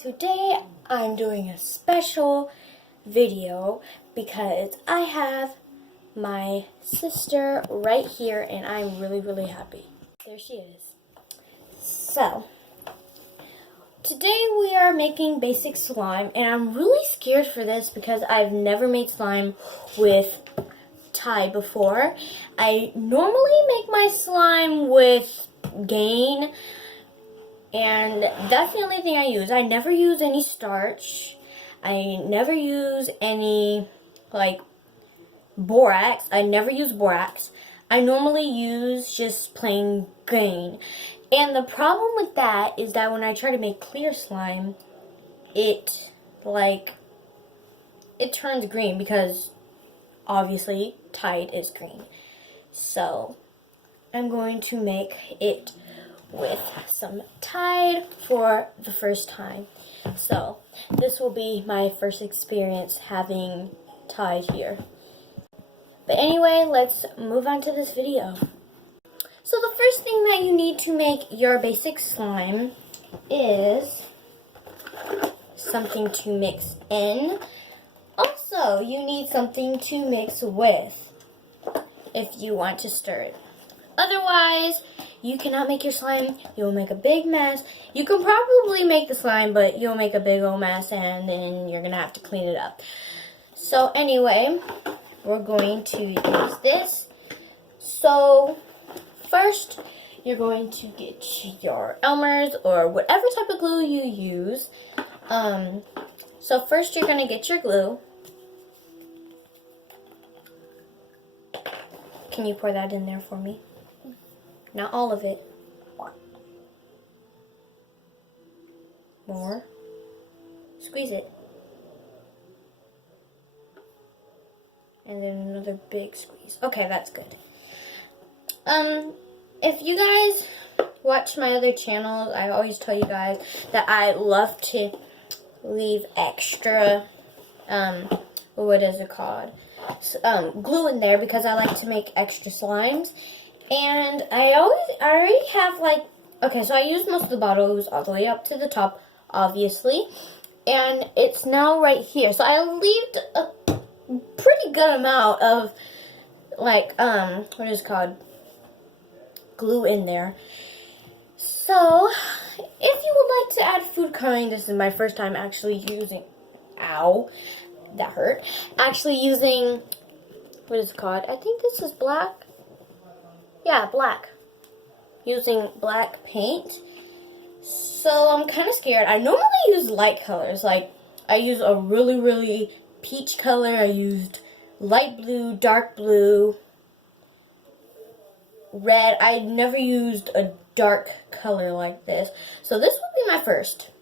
Today I'm doing a special video because I have my sister right here and I'm really happy. There she is. So, today we are making basic slime and I'm really scared for this because I've never made slime with Tide before. I normally make my slime with Gain. And that's the only thing I use. I never use any starch. I never use any, borax. I never use borax. I normally use just plain grain. And the problem with that is that when I try to make clear slime, it turns green because, obviously, Tide is green. So, I'm going to make it with some Tide for the first time. So, this will be my first experience having Tide here. But anyway, let's move on to this video. So the first thing that you need to make your basic slime is something to mix in. Also, you need something to mix with if you want to stir it. Otherwise, you cannot make your slime. You'll make a big mess. You can probably make the slime, but you'll make a big old mess and then you're going to have to clean it up. So anyway, we're going to use this. So first, you're going to get your Elmer's or whatever type of glue you use. So first you're going to get your glue. Can you pour that in there for me? Not all of it. More. Squeeze it. And then another big squeeze. Okay, that's good. If you guys watch my other channels, I always tell you guys that I love to leave extra, what is it called? Glue in there because I like to make extra slimes. And I already have okay, so I used most of the bottle. It was all the way up to the top, obviously. And it's now right here. So I left a pretty good amount of, what is it called? Glue in there. So, if you would like to add food coloring, this is my first time actually using, ow, that hurt. Actually using, what is it called? I think this is black. Yeah, black. Using black paint. So I'm kind of scared. I normally use light colors. I use a really peach color. I used light blue, dark blue, red. I never used a dark color like this. So this will be my first.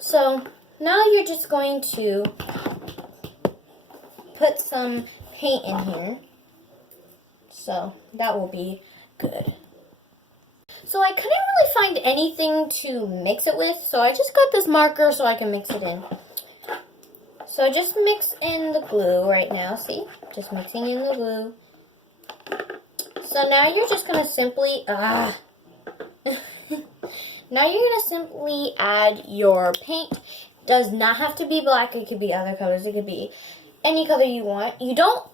So now you're just going to put some paint in here. So that will be good. So I couldn't really find anything to mix it with, so I just got this marker so I can mix it in. So just mix in the glue right now, see? Just mixing in the glue. So now you're just going to simply, now you're going to simply add your paint. Does not have to be black, it could be other colors, it could be any color you want. You don't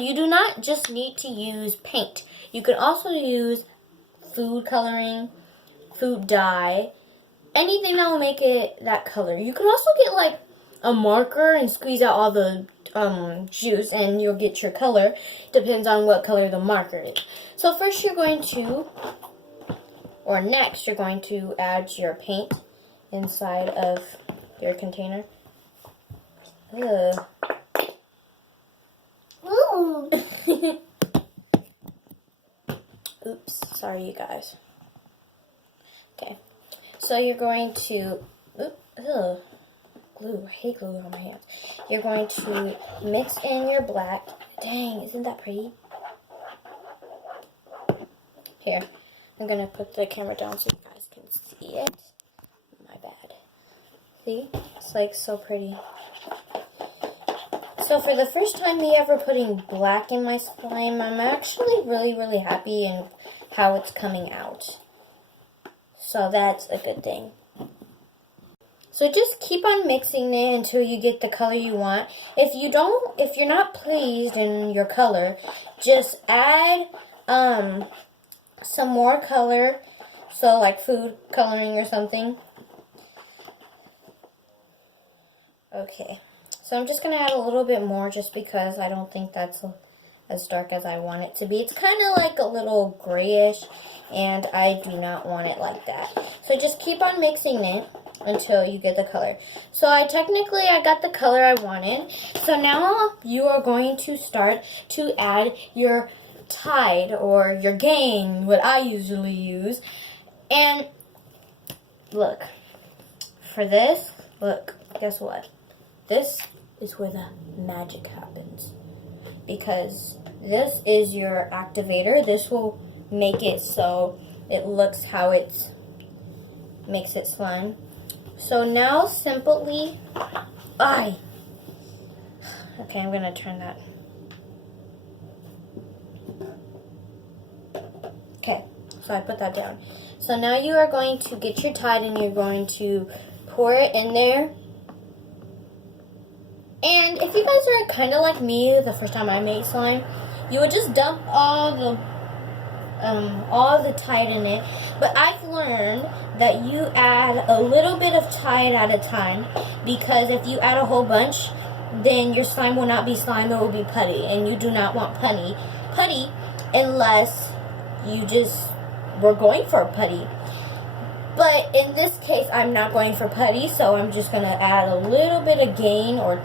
you do not just need to use paint. You can also use food coloring, food dye, anything that will make it that color. You can also get a marker and squeeze out all the juice and you'll get your color. Depends on what color the marker is. So first you're going to, or next you're going to add your paint inside of your container. Ugh. Ooh. Oops, sorry you guys. Okay, so you're going to, glue, I hate glue on my hands. You're going to mix in your black. Dang, isn't that pretty? Here, I'm going to put the camera down so you guys can see it. My bad. See? It's so pretty. So for the first time me ever putting black in my slime, I'm actually really happy in how it's coming out. So that's a good thing. So just keep on mixing it until you get the color you want. If you're not pleased in your color, just add some more color, so like food coloring or something. Okay, so I'm just going to add a little bit more just because I don't think that's as dark as I want it to be. It's kind of like a little grayish, and I do not want it like that. So just keep on mixing it until you get the color. So I got the color I wanted. So now you are going to start to add your Tide or your Gain, what I usually use. And look, for this, look, guess what? This is where the magic happens. Because this is your activator. This will make it so it looks how it makes it slime. So now simply, okay, I'm going to turn that. Okay, so I put that down. So now you are going to get your Tide and you're going to pour it in there. And if you guys are kind of like me the first time I made slime, you would just dump all the Tide in it. But I've learned that you add a little bit of Tide at a time, because if you add a whole bunch, then your slime will not be slime, it will be putty, and you do not want putty unless you just were going for putty. But in this case, I'm not going for putty, so I'm just going to add a little bit of Gain, or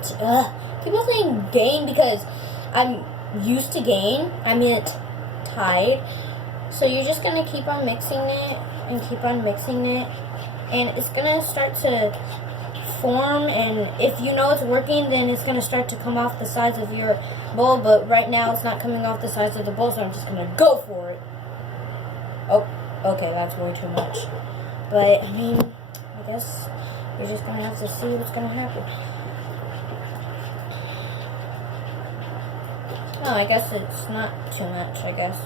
keep on saying Gain because I'm used to Gain. I meant Tide. So you're just going to keep on mixing it and keep on mixing it, and it's going to start to form, and if you know it's working, then it's going to start to come off the sides of your bowl, but right now it's not coming off the sides of the bowl, so I'm just going to go for it. Oh, okay, that's way too much. But, I mean, I guess you're just going to have to see what's going to happen. Oh, I guess it's not too much, I guess.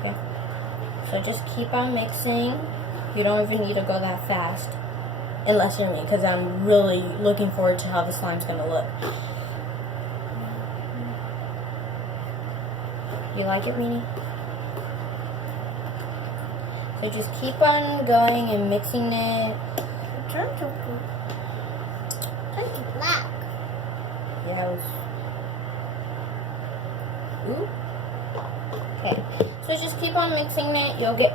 Okay. So just keep on mixing. You don't even need to go that fast. Unless you're me, because I'm really looking forward to how the slime's going to look. You like it, Rini? So just keep on going and mixing it. It turned to black. Yeah, it was... Ooh. Okay. So just keep on mixing it. You'll keep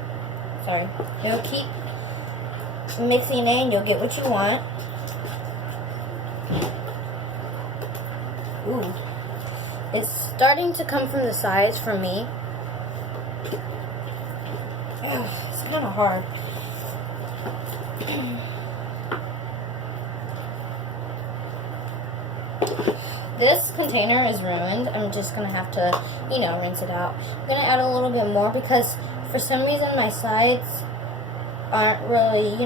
mixing it and you'll get what you want. Ooh. It's starting to come from the sides for me. It's kind of hard. This container is ruined. I'm just going to have to, rinse it out. I'm going to add a little bit more because for some reason my sides aren't really,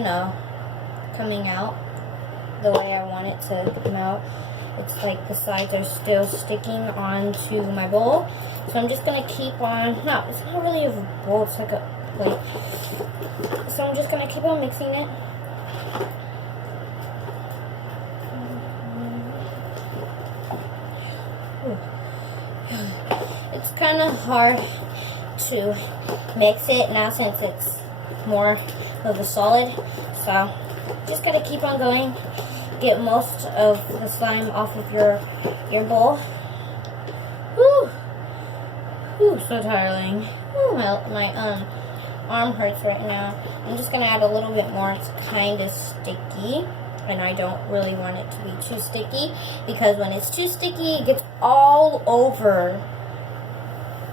coming out the way I want it to come out. It's like the sides are still sticking onto my bowl. So I'm just going to keep on, it's not really a bowl, it's like a plate. So I'm just going to keep on mixing it. It's kind of hard to mix it now since it's more of a solid. So just gotta keep on going. Get most of the slime off of your bowl. Whew. Whew, so tiring. Whew, my arm hurts right now. I'm just gonna add a little bit more. It's kind of sticky, and I don't really want it to be too sticky because when it's too sticky, it gets all over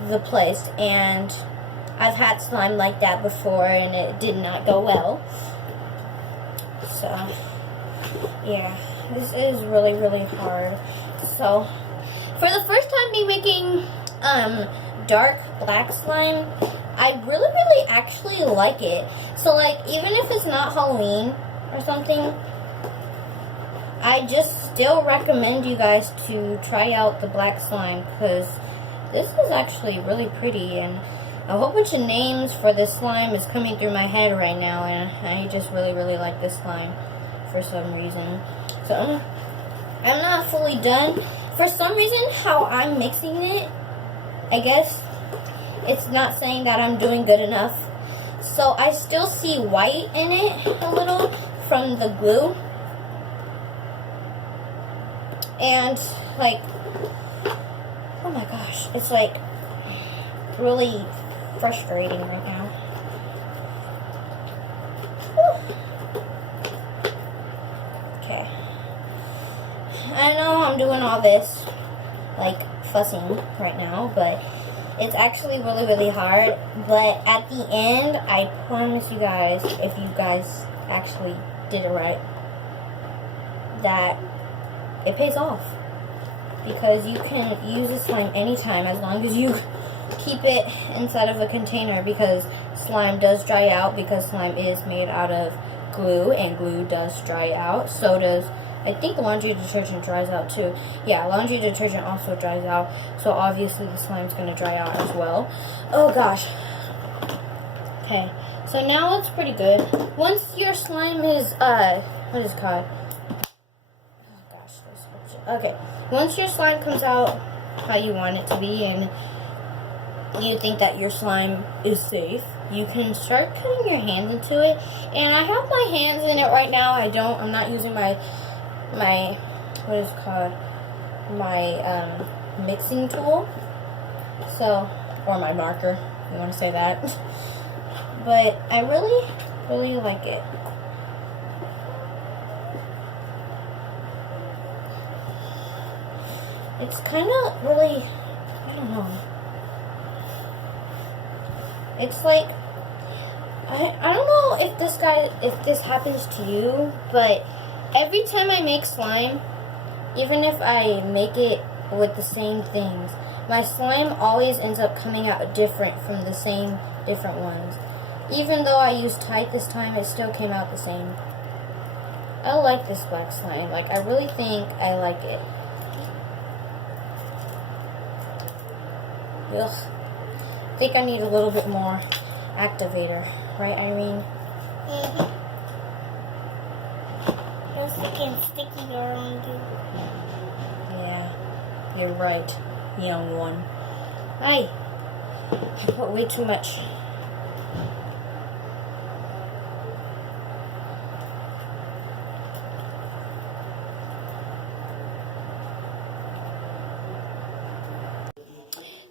the place, and I've had slime like that before and it did not go well. So yeah, this is really, really hard. So for the first time me making dark black slime, I really, really actually like it. So like, even if it's not Halloween or something, I just still recommend you guys to try out the black slime because this is actually really pretty, and a whole bunch of names for this slime is coming through my head right now, and I just really, really like this slime for some reason. So I'm not fully done. For some reason, how I'm mixing it, I guess it's not saying that I'm doing good enough. So I still see white in it a little from the glue. And like, oh my gosh, it's like really frustrating right now. Okay. I know I'm doing all this like fussing right now, but it's actually really hard. But at the end, I promise you guys, if you guys actually did it right, that it pays off. Because you can use the slime anytime as long as you keep it inside of a container, because slime does dry out, because slime is made out of glue, and glue does dry out. So does, I think, laundry detergent dries out too. Yeah, laundry detergent also dries out, so obviously the slime's going to dry out as well. Oh gosh. Okay, so now it's pretty good. Once your slime is, what is it called? Oh gosh, this hurts. Okay, once your slime comes out how you want it to be, and you think that your slime is safe, you can start putting your hands into it. And I have my hands in it right now. I'm not using my what is it called, my mixing tool, so, or my marker, if you want to say that. But I really like it. It's kind of really, I don't know. It's like, I don't know if this happens to you, but every time I make slime, even if I make it with the same things, my slime always ends up coming out different from the same different ones. Even though I used Tide this time, it still came out the same. I like this black slime. Like, I really think I like it. Ugh. I think I need a little bit more activator. Right, Irene? Mm-hmm. It's looking sticky around you. Yeah, you're right, young one. I put way too much.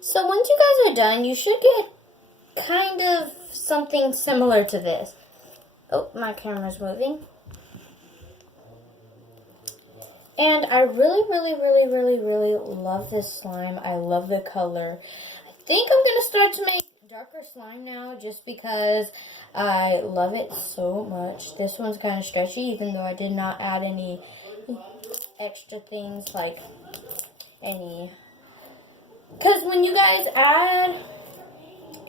So once you guys are done, you should get kind of something similar to this. Oh, my camera's moving. And I really love this slime. I love the color. I think I'm going to start to make darker slime now, just because I love it so much. This one's kind of stretchy, even though I did not add any extra things like any... Because when you guys add,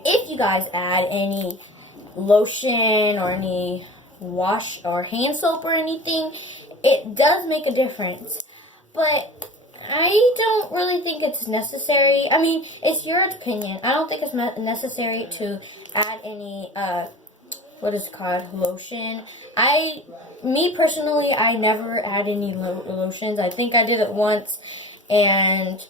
if you guys add any lotion or any wash or hand soap or anything, it does make a difference. But I don't really think it's necessary. I mean, it's your opinion. I don't think it's necessary to add any, what is it called, lotion. Me personally, I never add any lotions. I think I did it once, and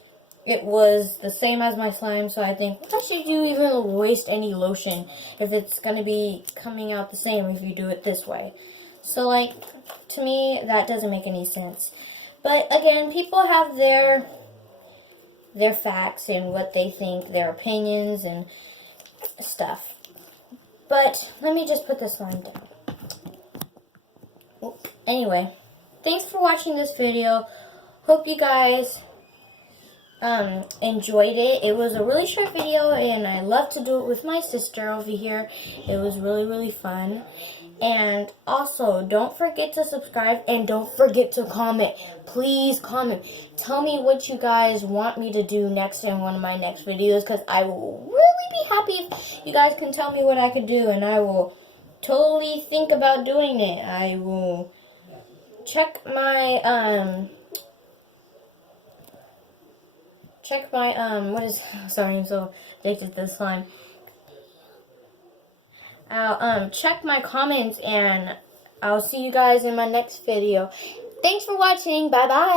it was the same as my slime, so I think, why should you even waste any lotion if it's going to be coming out the same if you do it this way? So, like, to me, that doesn't make any sense. But, again, people have their facts and what they think, their opinions and stuff. But, let me just put this slime down. Anyway, thanks for watching this video. Hope you guys enjoyed it. It was a really short video, and I love to do it with my sister over here. It was really fun. And also, don't forget to subscribe, and don't forget to comment. Please comment. Tell me what you guys want me to do next in one of my next videos, because I will really be happy if you guys can tell me what I could do, and I will totally think about doing it. I will check my sorry, I'm so addicted to this slime. I'll check my comments and I'll see you guys in my next video. Thanks for watching. Bye-bye.